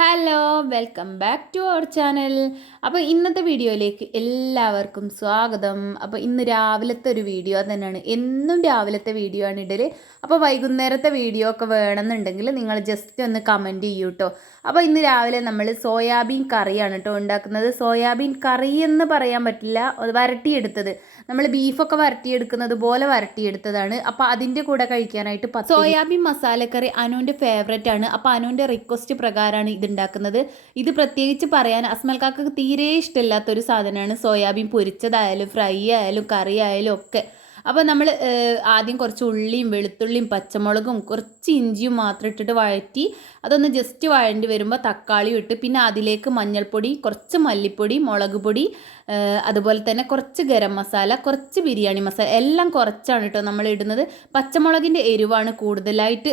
Hello welcome back to our channel. അപ്പോൾ ഇന്നത്തെ വീഡിയോയിലേക്ക് എല്ലാവർക്കും സ്വാഗതം. അപ്പോൾ ഇന്ന് രാവിലത്തെ ഒരു വീഡിയോ തന്നെയാണ്. എന്നും രാവിലത്തെ വീഡിയോ ആണ് ഇടൽ. അപ്പോൾ വൈകുന്നേരത്തെ വീഡിയോ ഒക്കെ വേണമെന്നുണ്ടെങ്കിൽ നിങ്ങൾ ജസ്റ്റ് ഒന്ന് കമൻറ്റ് ചെയ്യൂ കേട്ടോ. അപ്പോൾ ഇന്ന് രാവിലെ നമ്മൾ സോയാബീൻ കറിയാണ് കേട്ടോ ഉണ്ടാക്കുന്നത്. സോയാബീൻ കറി എന്ന് പറയാൻ പറ്റില്ല, വരട്ടിയെടുത്തത്. നമ്മൾ ബീഫൊക്കെ വരട്ടിയെടുക്കുന്നത് പോലെ വരട്ടിയെടുത്തതാണ്. അപ്പോൾ അതിൻ്റെ കൂടെ കഴിക്കാനായിട്ട് സോയാബീൻ മസാലക്കറി അനുവിൻ്റെ ഫേവറേറ്റ് ആണ്. അപ്പോൾ അനുവിൻ്റെ റിക്വസ്റ്റ് പ്രകാരമാണ് ഇത് ഉണ്ടാക്കുന്നത്. ഇത് പ്രത്യേകിച്ച് പറയാൻ അസ്മൽക്കാക്ക് തീരെ ഇഷ്ടമില്ലാത്തൊരു സാധനമാണ് സോയാബീൻ പൊരിച്ചതായാലും ഫ്രൈ ആയാലും കറി ആയാലും ഒക്കെ. അപ്പോൾ നമ്മൾ ആദ്യം കുറച്ച് ഉള്ളിയും വെളുത്തുള്ളിയും പച്ചമുളകും കുറച്ച് ഇഞ്ചിയും മാത്രം ഇട്ടിട്ട് വഴറ്റി അതൊന്ന് ജസ്റ്റ് വഴണ്ടി വരുമ്പോൾ തക്കാളിയും ഇട്ട് പിന്നെ അതിലേക്ക് മഞ്ഞൾപ്പൊടി, കുറച്ച് മല്ലിപ്പൊടി, മുളക് പൊടി, അതുപോലെ തന്നെ കുറച്ച് ഗരം മസാല, കുറച്ച് ബിരിയാണി മസാല, എല്ലാം കുറച്ചാണ് കേട്ടോ നമ്മൾ ഇടുന്നത്. പച്ചമുളകിൻ്റെ എരിവാണ് കൂടുതലായിട്ട്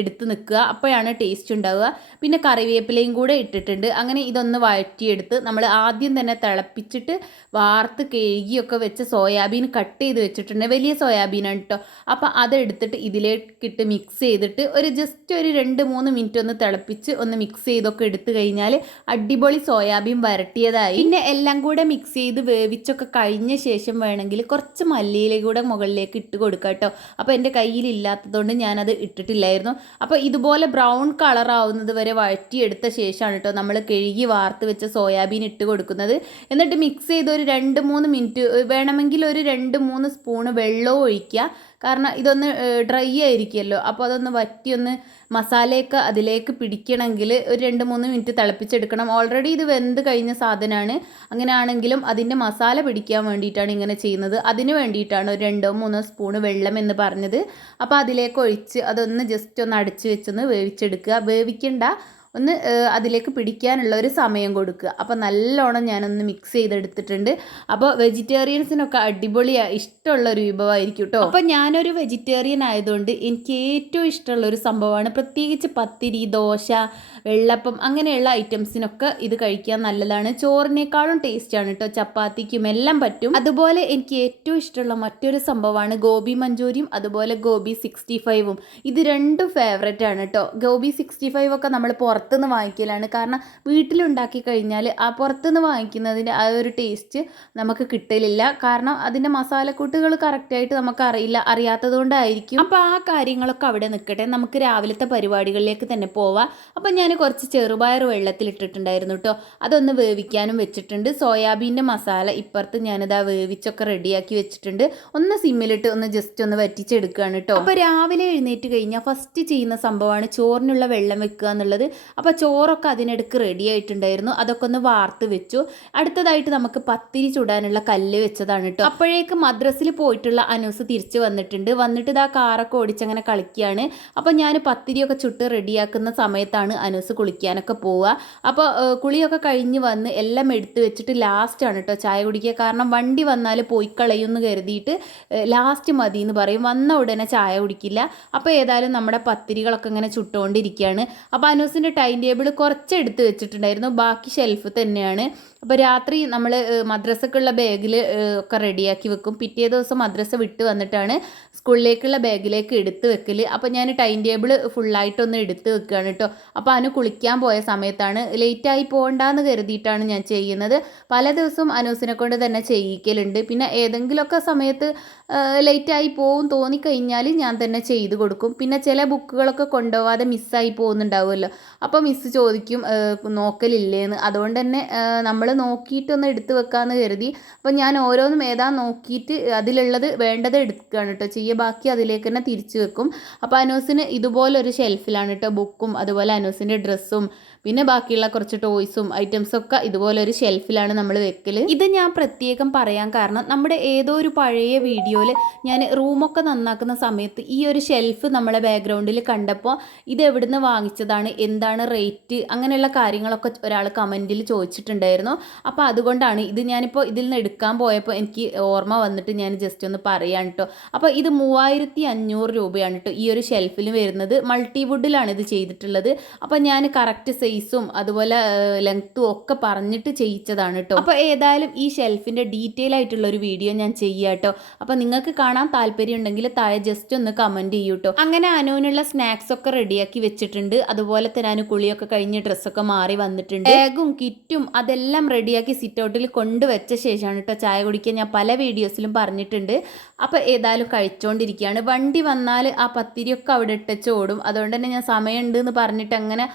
എടുത്ത് നിൽക്കുക, അപ്പോഴാണ് ടേസ്റ്റ് ഉണ്ടാവുക. പിന്നെ കറിവേപ്പിലയും കൂടെ ഇട്ടിട്ടുണ്ട്. അങ്ങനെ ഇതൊന്ന് വഴറ്റിയെടുത്ത് നമ്മൾ ആദ്യം തന്നെ തിളപ്പിച്ചിട്ട് വാർത്ത് കഴുകിയൊക്കെ വെച്ച് സോയാബീൻ കട്ട് ചെയ്ത് വെച്ചിട്ടുണ്ട്. വലിയ സോയാബീനാണ് കേട്ടോ. അപ്പോൾ അതെടുത്തിട്ട് ഇതിലേക്കിട്ട് മിക്സ് ചെയ്തിട്ട് ജസ്റ്റ് ഒരു 2-3 മിനിറ്റ് ഒന്ന് തിളപ്പിച്ച് ഒന്ന് മിക്സ് ചെയ്തൊക്കെ എടുത്തു കഴിഞ്ഞാൽ അടിപൊളി സോയാബീൻ വരട്ടിയതായി. പിന്നെ എല്ലാം കൂടെ മിക്സ് ചെയ്ത് വേവിച്ചൊക്കെ കഴിഞ്ഞ ശേഷം വേണമെങ്കിൽ കുറച്ച് മല്ലിയില കൂടെ മുകളിലേക്ക് ഇട്ട് കൊടുക്കുക കേട്ടോ. അപ്പോൾ എൻ്റെ കയ്യിലില്ലാത്തതുകൊണ്ട് ഞാനത് ഇട്ടിട്ടില്ലായിരുന്നു. അപ്പോൾ ഇതുപോലെ ബ്രൗൺ കളർ ആവുന്നത് വരെ വഴറ്റിയെടുത്ത ശേഷമാണ് കേട്ടോ നമ്മൾ കഴുകി വാർത്ത് വെച്ച സോയാബീൻ ഇട്ട് കൊടുക്കുന്നത്. എന്നിട്ട് മിക്സ് ചെയ്ത് ഒരു 2-3 മിനിറ്റ്, വേണമെങ്കിൽ ഒരു 2-3 സ്പൂണ് വെള്ളവും ഒഴിക്കുക. കാരണം ഇതൊന്ന് ഡ്രൈ ആയിരിക്കുമല്ലോ, അപ്പോൾ അതൊന്ന് വറ്റിയൊന്ന് മസാലയൊക്കെ അതിലേക്ക് പിടിക്കണമെങ്കിൽ ഒരു 2-3 മിനിറ്റ് തിളപ്പിച്ചെടുക്കണം. ഓൾറെഡി ഇത് വെന്ത് കഴിഞ്ഞ സാധനമാണ്. അങ്ങനെയാണെങ്കിലും അതിൻ്റെ മസാല പിടിക്കാൻ വേണ്ടിയിട്ടാണ് ഇങ്ങനെ ചെയ്യുന്നത്. അതിന് വേണ്ടിയിട്ടാണ് ഒരു 2-3 സ്പൂണ് വെള്ളം എന്ന് പറഞ്ഞത്. അപ്പോൾ അതിലേക്ക് ഒഴിച്ച് അതൊന്ന് ജസ്റ്റ് ഒന്ന് അടച്ച് വെച്ചൊന്ന് വേവിച്ചെടുക്കുക. വേവിക്കണ്ട, ഒന്ന് അതിലേക്ക് പിടിക്കാനുള്ള ഒരു സമയം കൊടുക്കുക. അപ്പോൾ നല്ലോണം ഞാനൊന്ന് മിക്സ് ചെയ്തെടുത്തിട്ടുണ്ട്. അപ്പോൾ വെജിറ്റേറിയൻസിനൊക്കെ അടിപൊളിയാണ്, ഇഷ്ടമുള്ളൊരു വിഭവമായിരിക്കും കേട്ടോ. അപ്പോൾ ഞാനൊരു വെജിറ്റേറിയൻ ആയതുകൊണ്ട് എനിക്ക് ഏറ്റവും ഇഷ്ടമുള്ളൊരു സംഭവമാണ്. പ്രത്യേകിച്ച് പത്തിരി, ദോശ, വെള്ളപ്പം അങ്ങനെയുള്ള ഐറ്റംസിനൊക്കെ ഇത് കഴിക്കാൻ നല്ലതാണ്. ചോറിനേക്കാളും ടേസ്റ്റാണ് കേട്ടോ. ചപ്പാത്തിക്കും എല്ലാം പറ്റും. അതുപോലെ എനിക്ക് ഏറ്റവും ഇഷ്ടമുള്ള മറ്റൊരു സംഭവമാണ് ഗോബി മഞ്ചൂരിയും അതുപോലെ ഗോബി 65ഉം. ഇത് രണ്ടും ഫേവറേറ്റ് ആണ് കേട്ടോ. ഗോബി 65 ഒക്കെ നമ്മൾ പുറത്തുനിന്ന് വാങ്ങിക്കലാണ്. കാരണം വീട്ടിലുണ്ടാക്കി കഴിഞ്ഞാൽ ആ പുറത്തുനിന്ന് വാങ്ങിക്കുന്നതിൻ്റെ ആ ഒരു ടേസ്റ്റ് നമുക്ക് കിട്ടലില്ല. കാരണം അതിൻ്റെ മസാലക്കൂട്ടുകൾ കറക്റ്റായിട്ട് നമുക്ക് അറിയാത്തത് കൊണ്ടായിരിക്കും. അപ്പോൾ ആ കാര്യങ്ങളൊക്കെ അവിടെ നിൽക്കട്ടെ, നമുക്ക് രാവിലത്തെ പരിപാടികളിലേക്ക് തന്നെ പോവാം. അപ്പം ഞാൻ കുറച്ച് ചെറുപയർ വെള്ളത്തിലിട്ടിട്ടുണ്ടായിരുന്നു കേട്ടോ. അതൊന്ന് വേവിക്കാനും വെച്ചിട്ടുണ്ട്. സോയാബീൻ്റെ മസാല ഇപ്പുറത്ത് ഞാനിതാ വേവിച്ചൊക്കെ റെഡിയാക്കി വെച്ചിട്ടുണ്ട്. ഒന്ന് സിമ്മിലിട്ട് ഒന്ന് ജസ്റ്റ് ഒന്ന് വറ്റിച്ചെടുക്കുകയാണ് കേട്ടോ. അപ്പോൾ രാവിലെ എഴുന്നേറ്റ് കഴിഞ്ഞാൽ ഫസ്റ്റ് ചെയ്യുന്ന സംഭവമാണ് ചോറിനുള്ള വെള്ളം വെക്കുക എന്നുള്ളത്. അപ്പോൾ ചോറൊക്കെ അതിനിടയ്ക്ക് റെഡി ആയിട്ടുണ്ടായിരുന്നു. അതൊക്കെ ഒന്ന് വാർത്ത് വെച്ചു. അടുത്തതായിട്ട് നമുക്ക് പത്തിരി ചുടാനുള്ള കല്ല് വെച്ചതാണ് കേട്ടോ. അപ്പോഴേക്ക് മദ്രസിൽ പോയിട്ടുള്ള അനൂസ് തിരിച്ച് വന്നിട്ട് ഇതാ കാറൊക്കെ ഓടിച്ചങ്ങനെ കളിക്കുകയാണ്. അപ്പോൾ ഞാൻ പത്തിരിയൊക്കെ ചുട്ട് റെഡിയാക്കുന്ന സമയത്താണ് അനൂസ് കുളിക്കാനൊക്കെ പോവുക. അപ്പോൾ കുളിയൊക്കെ കഴിഞ്ഞ് വന്ന് എല്ലാം എടുത്ത് വെച്ചിട്ട് ലാസ്റ്റാണ് കേട്ടോ ചായ കുടിക്കുക. കാരണം വണ്ടി വന്നാൽ പോയി കളയുമെന്ന് കരുതിയിട്ട് ലാസ്റ്റ് മതി എന്ന് പറയും. വന്ന ഉടനെ ചായ കുടിക്കില്ല. അപ്പോൾ ഏതായാലും നമ്മുടെ പത്തിരികളൊക്കെ ഇങ്ങനെ ചുട്ടുകൊണ്ടിരിക്കുകയാണ്. അപ്പോൾ അനൂസിൻ്റെ ടൈം ടേബിൾ കുറച്ച് എടുത്ത് വെച്ചിട്ടുണ്ടായിരുന്നു, ബാക്കി ഷെൽഫ് തന്നെയാണ്. അപ്പോൾ രാത്രി നമ്മൾ മദ്രസക്കുള്ള ബാഗിൽ ഒക്കെ റെഡിയാക്കി വെക്കും. പിറ്റേ ദിവസം മദ്രസ വിട്ട് വന്നിട്ടാണ് സ്കൂളിലേക്കുള്ള ബാഗിലേക്ക് എടുത്ത് വെക്കൽ. അപ്പോൾ ഞാൻ ടൈം ടേബിൾ ഫുള്ളായിട്ടൊന്ന് എടുത്ത് വെക്കുകയാണ് കേട്ടോ. അപ്പോൾ അനു കുളിക്കാൻ പോയ സമയത്താണ്, ലേറ്റായി പോകണ്ടെന്ന് കരുതിയിട്ടാണ് ഞാൻ ചെയ്യുന്നത്. പല ദിവസവും അനൂസിനെ കൊണ്ട് തന്നെ ചെയ്യിക്കലുണ്ട്. പിന്നെ ഏതെങ്കിലുമൊക്കെ സമയത്ത് ലേറ്റായി പോകും തോന്നിക്കഴിഞ്ഞാൽ ഞാൻ തന്നെ ചെയ്ത് കൊടുക്കും. പിന്നെ ചില ബുക്കുകളൊക്കെ കൊണ്ടുപോകാതെ മിസ്സായി പോകുന്നുണ്ടാവുമല്ലോ, അപ്പോൾ മിസ്സ് ചോദിക്കും നോക്കലില്ലേന്ന്. അതുകൊണ്ട് തന്നെ നമ്മൾ നോക്കിയിട്ടൊന്ന് എടുത്ത് വെക്കാമെന്ന് കരുതി. അപ്പോൾ ഞാൻ ഓരോന്നും ഏതാ നോക്കിയിട്ട് അതിലുള്ളത് വേണ്ടത് എടുക്കുകയാണ് കേട്ടോ ചെയ്യുക. ബാക്കി അതിലേക്ക് തന്നെ തിരിച്ചു വെക്കും. അപ്പോൾ അനൂസിന് ഇതുപോലൊരു ഷെൽഫിലാണ് കേട്ടോ ബുക്കും അതുപോലെ അനൂസിൻ്റെ ഡ്രസ്സും പിന്നെ ബാക്കിയുള്ള കുറച്ച് ടോയ്സും ഐറ്റംസൊക്കെ ഇതുപോലൊരു ഷെൽഫിലാണ് നമ്മൾ വെക്കൽ. ഇത് ഞാൻ പ്രത്യേകം പറയാൻ കാരണം നമ്മുടെ ഏതോ ഒരു പഴയ വീഡിയോയിൽ ഞാൻ റൂമൊക്കെ നന്നാക്കുന്ന സമയത്ത് ഈ ഒരു ഷെൽഫ് നമ്മളെ ബാക്ക്ഗ്രൗണ്ടിൽ കണ്ടപ്പോൾ ഇത് എവിടുന്ന് വാങ്ങിച്ചതാണ്, എന്താണ് റേറ്റ്, അങ്ങനെയുള്ള കാര്യങ്ങളൊക്കെ ഒരാൾ കമൻറ്റിൽ ചോദിച്ചിട്ടുണ്ടായിരുന്നു. അപ്പോൾ അതുകൊണ്ടാണ് ഇത് ഞാനിപ്പോൾ ഇതിൽ നിന്ന് എടുക്കാൻ പോയപ്പോൾ എനിക്ക് ഓർമ്മ വന്നിട്ട് ഞാൻ ജസ്റ്റ് ഒന്ന് പറയാൻ കേട്ടോ. അപ്പോൾ ഇത് 3500 രൂപയാണ് കേട്ടോ ഈ ഒരു ഷെൽഫിൽ വരുന്നത്. മൾട്ടിവുഡിലാണ് ഇത് ചെയ്തിട്ടുള്ളത്. അപ്പോൾ ഞാൻ കറക്റ്റ് സൈസും അതുപോലെ ലെങ്ത്തും ഒക്കെ പറഞ്ഞിട്ട് ചെയ്യിച്ചതാണ് കേട്ടോ. അപ്പോൾ ഏതായാലും ഈ ഷെൽഫിൻ്റെ ഡീറ്റെയിൽ ആയിട്ടുള്ള ഒരു വീഡിയോ ഞാൻ ചെയ്യാം കേട്ടോ. അപ്പോൾ നിങ്ങൾക്ക് കാണാൻ താല്പര്യം ഉണ്ടെങ്കിൽ താഴെ ജസ്റ്റ് ഒന്ന് കമൻറ്റ് ചെയ്യൂ കേട്ടോ. അങ്ങനെ അനുവിനുള്ള സ്നാക്സ് ഒക്കെ റെഡിയാക്കി വെച്ചിട്ടുണ്ട്. അതുപോലെ തന്നെ അനു കുളിയൊക്കെ കഴിഞ്ഞ് ഡ്രസ്സൊക്കെ മാറി വന്നിട്ടുണ്ട്. ബാഗും കിറ്റും അതെല്ലാം റെഡിയാക്കി സിറ്റ് ഔട്ടിൽ കൊണ്ടുവച്ച ശേഷമാണ് കേട്ടോ ചായ കുടിക്കാൻ. ഞാൻ പല വീഡിയോസിലും പറഞ്ഞിട്ടുണ്ട്. അപ്പോൾ ഏതായാലും കഴിച്ചുകൊണ്ടിരിക്കുകയാണ്. വണ്ടി വന്നാൽ ആ പത്തിരിയൊക്കെ അവിടെ ഇട്ടച്ച് ഓടും. അതുകൊണ്ട് തന്നെ ഞാൻ സമയമുണ്ട് എന്ന് പറഞ്ഞിട്ട് അങ്ങനെ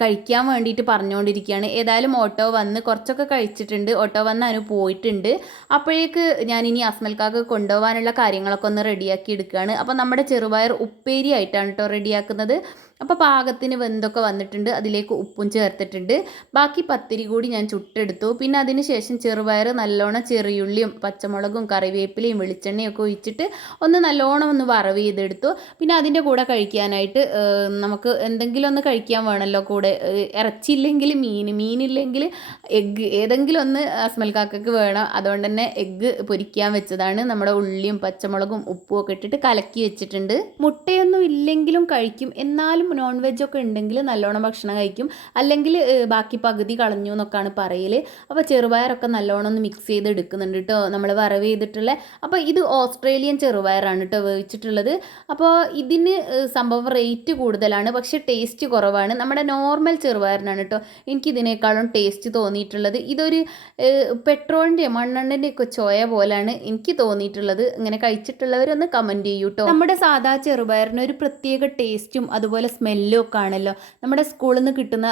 കഴിക്കാൻ വേണ്ടിയിട്ട് പറഞ്ഞുകൊണ്ടിരിക്കുകയാണ്. ഏതായാലും ഓട്ടോ വന്ന് കുറച്ചൊക്കെ കഴിച്ചിട്ടുണ്ട്. ഓട്ടോ വന്ന് അനു പോയിട്ടുണ്ട്. അപ്പോഴേക്ക് ഞാനിനി അസ്മൽക്കാക്ക് കൊണ്ടുപോകാനുള്ള കാര്യങ്ങളൊക്കെ ഒന്ന് റെഡിയാക്കി എടുക്കുകയാണ്. അപ്പോൾ നമ്മുടെ ചെറുപയർ ഉപ്പേരി ആയിട്ടാണ് കേട്ടോ റെഡിയാക്കുന്നത്. അപ്പോൾ പാകത്തിന് വെന്തൊക്കെ വന്നിട്ടുണ്ട്. അതിലേക്ക് ഉപ്പും ചേർത്തിട്ടുണ്ട്. ബാക്കി പത്തിരി കൂടി ഞാൻ ചുട്ടെടുത്തു. പിന്നെ അതിന് ശേഷം ചെറുപയർ നല്ലോണം ചെറിയുള്ളിയും പച്ചമുളകും കറിവേപ്പിലയും വെളിച്ചെണ്ണയും ഒക്കെ ഒഴിച്ചിട്ട് നല്ലോണം ഒന്ന് വറവ് ചെയ്തെടുത്തു. പിന്നെ അതിൻ്റെ കൂടെ കഴിക്കാനായിട്ട് നമുക്ക് എന്തെങ്കിലും ഒന്ന് കഴിക്കാൻ വേണമല്ലോ കൂടെ. ഇറച്ചിയില്ലെങ്കിൽ മീനില്ലെങ്കിൽ എഗ്ഗ് ഏതെങ്കിലും ഒന്ന് അസ്മൽക്കാക്കക്ക് വേണം. അതുകൊണ്ട് തന്നെ എഗ്ഗ് പൊരിക്കാൻ വെച്ചതാണ്. നമ്മുടെ ഉള്ളിയും പച്ചമുളകും ഉപ്പും ഒക്കെ ഇട്ടിട്ട് കലക്കി വെച്ചിട്ടുണ്ട്. മുട്ടയൊന്നും ഇല്ലെങ്കിലും കഴിക്കും. എന്നാലും നോൺ വെജൊക്കെ ഉണ്ടെങ്കിൽ നല്ലോണം ഭക്ഷണം കഴിക്കും. അല്ലെങ്കിൽ ബാക്കി പകുതി കളഞ്ഞു എന്നൊക്കെയാണ് പറയൽ. അപ്പോൾ ചെറുപയറൊക്കെ നല്ലോണം ഒന്ന് മിക്സ് ചെയ്ത് എടുക്കുന്നുണ്ട് കേട്ടോ, നമ്മൾ വറവ് ചെയ്തിട്ടുള്ള. അപ്പോൾ ഇത് ഓസ്ട്രേലിയൻ ചെറുപയറാണ് കേട്ടോ വേവിച്ചിട്ടുള്ളത്. അപ്പോൾ ഇതിന് സംഭവം റേറ്റ് കൂടുതലാണ്, പക്ഷേ ടേസ്റ്റ് കുറവാണ്. നമ്മുടെ നോർമൽ ചെറുപയറിനാണ് കേട്ടോ എനിക്കിതിനേക്കാളും ടേസ്റ്റ് തോന്നിയിട്ടുള്ളത്. ഇതൊരു പെട്രോളിൻ്റെ മണ്ണെണ്ണൻ്റെ ഒക്കെ ചോയ പോലെയാണ് എനിക്ക് തോന്നിയിട്ടുള്ളത്. ഇങ്ങനെ കഴിച്ചിട്ടുള്ളവരൊന്ന് കമൻറ്റ് ചെയ്യൂ കേട്ടോ. നമ്മുടെ സാധാ ചെറുപയറിന് ഒരു പ്രത്യേക ടേസ്റ്റും അതുപോലെ സ്മെല്ലും ഒക്കെ ആണല്ലോ. നമ്മുടെ സ്കൂളിൽ നിന്ന് കിട്ടുന്ന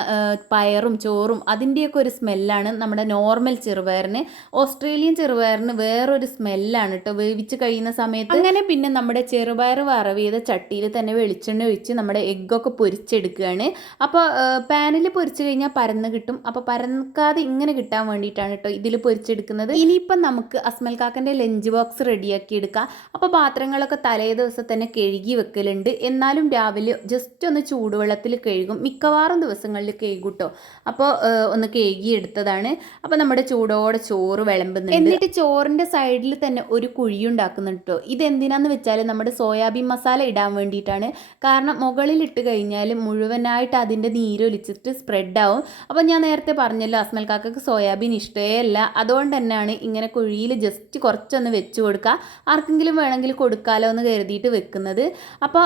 പയറും ചോറും അതിൻ്റെയൊക്കെ ഒരു സ്മെല്ലാണ് നമ്മുടെ നോർമൽ ചെറുപയറിന്. ഓസ്ട്രേലിയൻ ചെറുപയറിന് വേറൊരു സ്മെല്ലാണ് കേട്ടോ വേവിച്ച് കഴിയുന്ന സമയത്ത്. അങ്ങനെ പിന്നെ നമ്മുടെ ചെറുപയർ വറവ് ചെയ്ത ചട്ടിയിൽ തന്നെ വെളിച്ചെണ്ണ ഒഴിച്ച് നമ്മുടെ എഗ്ഗൊക്കെ പൊരിച്ചെടുക്കുകയാണ്. അപ്പോൾ പാനിൽ പൊരിച്ച് കഴിഞ്ഞാൽ പരന്ന് കിട്ടും. അപ്പോൾ പരക്കാതെ ഇങ്ങനെ കിട്ടാൻ വേണ്ടിയിട്ടാണ് കേട്ടോ ഇതിൽ പൊരിച്ചെടുക്കുന്നത്. ഇനിയിപ്പം നമുക്ക് അസ്മൽ കാക്കൻ്റെ ലഞ്ച് ബോക്സ് റെഡിയാക്കി എടുക്കാം. അപ്പോൾ പാത്രങ്ങളൊക്കെ തലേ ദിവസം തന്നെ കഴുകി വെക്കലുണ്ട്. എന്നാലും രാവിലെ ജസ്റ്റ് ഒന്ന് ചൂടുവെള്ളത്തിൽ കഴുകും. മിക്കവാറും ദിവസങ്ങളിൽ കഴുകും കേട്ടോ. അപ്പോൾ ഒന്ന് കഴുകി എടുത്തതാണ്. അപ്പോൾ നമ്മുടെ ചൂടോടെ ചോറ് വിളമ്പുന്നുണ്ട്. എന്നിട്ട് ചോറിൻ്റെ സൈഡിൽ തന്നെ ഒരു കുഴി ഉണ്ടാക്കുന്നുണ്ട് കേട്ടോ. ഇതെന്തിനാന്ന് വെച്ചാൽ നമ്മുടെ സോയാബീൻ മസാല ഇടാൻ വേണ്ടിയിട്ടാണ്. കാരണം മുകളിൽ ഇട്ട് കഴിഞ്ഞാൽ മുഴുവനായിട്ട് അതിൻ്റെ നീരൊലിച്ചിട്ട് സ്പ്രെഡാവും. അപ്പോൾ ഞാൻ നേരത്തെ പറഞ്ഞല്ലോ അസ്മൽ കാക്കക്ക് സോയാബീൻ ഇഷ്ടമേ അല്ല. അതുകൊണ്ട് തന്നെയാണ് ഇങ്ങനെ കുഴിയിൽ ജസ്റ്റ് കുറച്ചൊന്ന് വെച്ച് കൊടുക്കുക. ആർക്കെങ്കിലും വേണമെങ്കിൽ കൊടുക്കാമല്ലോ എന്ന് കരുതിയിട്ട് വെക്കുന്നത്. അപ്പോൾ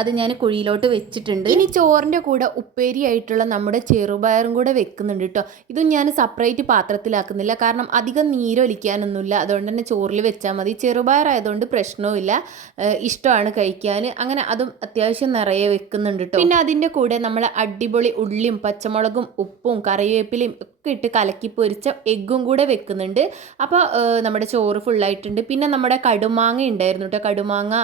അത് ഞാൻ കുഴിയിലോട്ട് വെച്ചിട്ടുണ്ട്. ഇനി ചോറിൻ്റെ കൂടെ ഉപ്പേരി ആയിട്ടുള്ള നമ്മുടെ ചെറുപയറും കൂടെ വെക്കുന്നുണ്ട് കേട്ടോ. ഇതും ഞാൻ സെപ്പറേറ്റ് പാത്രത്തിലാക്കുന്നില്ല, കാരണം അധികം നീരൊലിക്കാനൊന്നുമില്ല. അതുകൊണ്ട് തന്നെ ചോറിൽ വെച്ചാൽ മതി. ചെറുപയറായതുകൊണ്ട് പ്രശ്നവുമില്ല, ഇഷ്ടമാണ് കഴിക്കാൻ. അങ്ങനെ അതും അത്യാവശ്യം നിറയെ വെക്കുന്നുണ്ട് കേട്ടോ. പിന്നെ അതിൻ്റെ കൂടെ നമ്മൾ അടിപൊളി ഉള്ളിയും പച്ചമുളകും ഉപ്പും കറിവേപ്പിലയും ഒക്കെ ഇട്ട് കലക്കി പൊരിച്ച എഗ്ഗും കൂടെ വെക്കുന്നുണ്ട്. അപ്പോൾ നമ്മുടെ ചോറ് ഫുള്ളായിട്ടുണ്ട്. പിന്നെ നമ്മുടെ കടുമാങ്ങ ഉണ്ടായിരുന്നു കേട്ടോ. കടുമാങ്ങ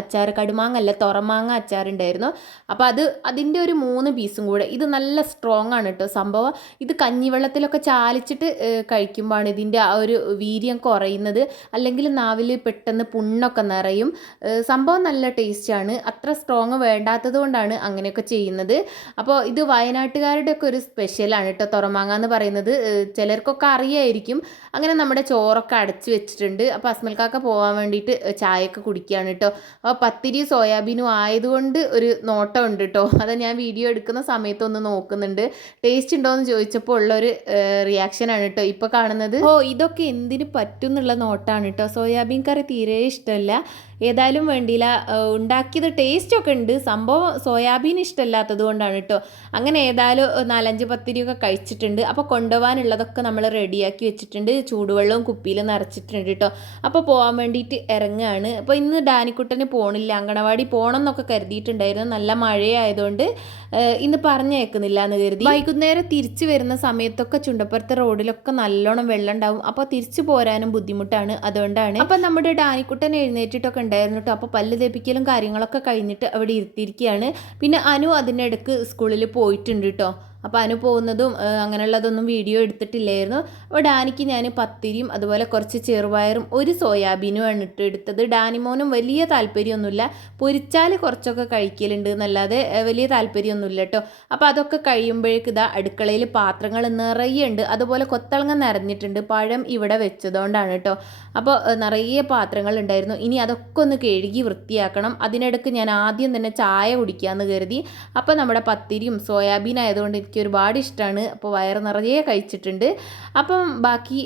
അച്ചാർ, കടുമാങ്ങ അല്ല തുറമാങ്ങ അച്ചാർ ഉണ്ടായിരുന്നു. അപ്പോൾ അതിൻ്റെ ഒരു 3 പീസും കൂടെ. ഇത് നല്ല സ്ട്രോങ് ആണ് കേട്ടോ സംഭവം. ഇത് കഞ്ഞിവെള്ളത്തിലൊക്കെ ചാലിച്ചിട്ട് കഴിക്കുമ്പോഴാണ് ഇതിൻ്റെ ആ ഒരു വീര്യം കുറയുന്നത്. അല്ലെങ്കിൽ നാവിൽ പെട്ടെന്ന് പുണ്ണൊക്കെ നിറയും. സംഭവം നല്ല ടേസ്റ്റാണ്. അത്ര സ്ട്രോങ് വേണ്ടാത്തത് കൊണ്ടാണ് അങ്ങനെയൊക്കെ ചെയ്യുന്നത്. അപ്പോൾ ഇത് വയനാട്ടുകാരുടെ ഒക്കെ ഒരു സ്പെഷ്യലാണ് കേട്ടോ തുറമാങ്ങ എന്ന് പറയുന്നത്. ചിലർക്കൊക്കെ അറിയായിരിക്കും. അങ്ങനെ നമ്മുടെ ചോറൊക്കെ അടച്ച് വെച്ചിട്ടുണ്ട്. അപ്പോൾ അസ്മൽക്കാക്ക പോകാൻ വേണ്ടിയിട്ട് ചായയൊക്കെ കുടിക്കുകയാണ് കേട്ടോ. അപ്പോൾ പത്തിരി സോയാബീനും ആയതുകൊണ്ട് ഒരു നോട്ടം ഉണ്ട് കേട്ടോ. അത് ഞാൻ വീഡിയോ എടുക്കുന്ന സമയത്തൊന്ന് നോക്കുന്നുണ്ട്. ടേസ്റ്റ് ഉണ്ടോ എന്ന് ചോദിച്ചപ്പോൾ ഉള്ളൊരു റിയാക്ഷനാണ് കേട്ടോ ഇപ്പോൾ കാണുന്നത്. ഇതൊക്കെ എന്തിന് പറ്റും എന്നുള്ള നോട്ടാണ് കേട്ടോ. സോയാബീൻ കറി തീരെ ഇഷ്ടമല്ല. ഏതായാലും വേണ്ടിയില്ല, ഉണ്ടാക്കിയത് ടേസ്റ്റൊക്കെ ഉണ്ട്. സംഭവം സോയാബീൻ ഇഷ്ടമല്ലാത്തത് കൊണ്ടാണ് കേട്ടോ. അങ്ങനെ ഏതായാലും 4-5 പത്തിരിയൊക്കെ കഴിച്ചിട്ടുണ്ട്. അപ്പോൾ കൊണ്ടുപോകാനുള്ളതൊക്കെ നമ്മൾ റെഡിയാക്കി വെച്ചിട്ടുണ്ട്. ചൂടുവെള്ളവും കുപ്പിയിൽ നിറച്ചിട്ടുണ്ട് കേട്ടോ. അപ്പോൾ പോകാൻ വേണ്ടിയിട്ട് ഇറങ്ങുകയാണ്. അപ്പോൾ ഇന്ന് ഡാനിക്കുട്ടന് പോകണില്ല, അങ്കണവാടി പോകണം എന്നൊക്കെ കരുതിയിട്ടുണ്ടായിരുന്നു. നല്ല മഴയായതുകൊണ്ട് ഇന്ന് പറഞ്ഞേക്കുന്നില്ല എന്ന് കരുതി. വൈകുന്നേരം തിരിച്ചു വരുന്ന സമയത്തൊക്കെ ചുണ്ടപ്പുറത്തെ റോഡിലൊക്കെ നല്ലോണം വെള്ളം ഉണ്ടാവും. അപ്പോൾ തിരിച്ചു പോരാനും ബുദ്ധിമുട്ടാണ്. അതുകൊണ്ടാണ്. അപ്പം നമ്മുടെ ഡാനിക്കുട്ടൻ എഴുന്നേറ്റിട്ടൊക്കെ ഉണ്ടായിരുന്നു കേട്ടോ. അപ്പോൾ പല്ല് തേപ്പിക്കലും കാര്യങ്ങളൊക്കെ കഴിഞ്ഞിട്ട് അവിടെ ഇരുത്തിയിരിക്കുകയാണ്. പിന്നെ അനു അതിനിടയ്ക്ക് സ്കൂളിൽ പോയിട്ടുണ്ട് കേട്ടോ. അപ്പോൾ അനു പോകുന്നതും അങ്ങനെയുള്ളതൊന്നും വീഡിയോ എടുത്തിട്ടില്ലായിരുന്നു. അപ്പോൾ ഡാനിക്ക് ഞാൻ പത്തിരിയും അതുപോലെ കുറച്ച് ചെറുപയറും ഒരു സോയാബീനുമാണ് എടുത്തത്. ഡാനിമോനും വലിയ താല്പര്യമൊന്നുമില്ല. പൊരിച്ചാൽ കുറച്ചൊക്കെ കഴിക്കലുണ്ട് എന്നല്ലാതെ വലിയ താല്പര്യമൊന്നുമില്ല കേട്ടോ. അപ്പോൾ അതൊക്കെ കഴിയുമ്പോഴേക്ക് ഇതാ അടുക്കളയിൽ പാത്രങ്ങൾ നിറയെ ഉണ്ട്. അതുപോലെ കൊത്തളങ്ങ നിറഞ്ഞിട്ടുണ്ട്. പഴം ഇവിടെ വെച്ചതുകൊണ്ടാണ് കേട്ടോ. അപ്പോൾ നിറയെ പാത്രങ്ങൾ ഉണ്ടായിരുന്നു. ഇനി അതൊക്കെ ഒന്ന് കഴുകി വൃത്തിയാക്കണം. അതിനിടയ്ക്ക് ഞാൻ ആദ്യം തന്നെ ചായ കുടിക്കാമെന്ന് കരുതി. അപ്പോൾ നമ്മുടെ പത്തിരിയും സോയാബീൻ ആയതുകൊണ്ട് എനിക്ക് ഒരുപാട് ഇഷ്ടമാണ്. അപ്പോൾ വയറ് നിറയെ കഴിച്ചിട്ടുണ്ട്. അപ്പം ബാക്കി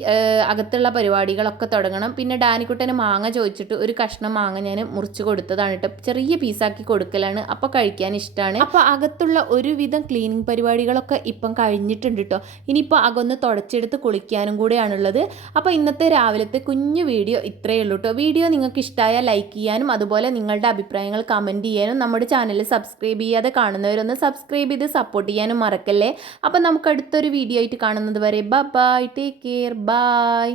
അകത്തുള്ള പരിപാടികളൊക്കെ തുടങ്ങണം. പിന്നെ ഡാനിക്കുട്ടന് മാങ്ങ ചോദിച്ചിട്ട് ഒരു കഷ്ണം മാങ്ങ ഞാൻ മുറിച്ച് കൊടുത്തതാണ് കേട്ടോ. ചെറിയ പീസാക്കി കൊടുക്കലാണ്, അപ്പോൾ കഴിക്കാൻ ഇഷ്ടമാണ്. അപ്പോൾ അകത്തുള്ള ഒരുവിധം ക്ലീനിങ് പരിപാടികളൊക്കെ ഇപ്പം കഴിഞ്ഞിട്ടുണ്ട് കേട്ടോ. ഇനിയിപ്പോൾ അകൊന്ന് തുടച്ചെടുത്ത് കുളിക്കാനും കൂടെയാണുള്ളത്. അപ്പോൾ ഇന്നത്തെ രാവിലത്തെ കുഞ്ഞു വീഡിയോ ഇത്രയേ ഉള്ളൂ കേട്ടോ. വീഡിയോ നിങ്ങൾക്ക് ഇഷ്ടമായാൽ ലൈക്ക് ചെയ്യാനും അതുപോലെ നിങ്ങളുടെ അഭിപ്രായങ്ങൾ കമൻറ്റ് ചെയ്യാനും നമ്മുടെ ചാനൽ സബ്സ്ക്രൈബ് ചെയ്യാതെ കാണുന്നവരൊന്ന് സബ്സ്ക്രൈബ് ചെയ്ത് സപ്പോർട്ട് ചെയ്യാനും മറക്കല്ലേ. അപ്പോൾ നമുക്ക് അടുത്തൊരു വീഡിയോ ആയിട്ട് കാണുന്നത് വരെ ബൈ, ടേക്ക് കെയർ, ബൈ.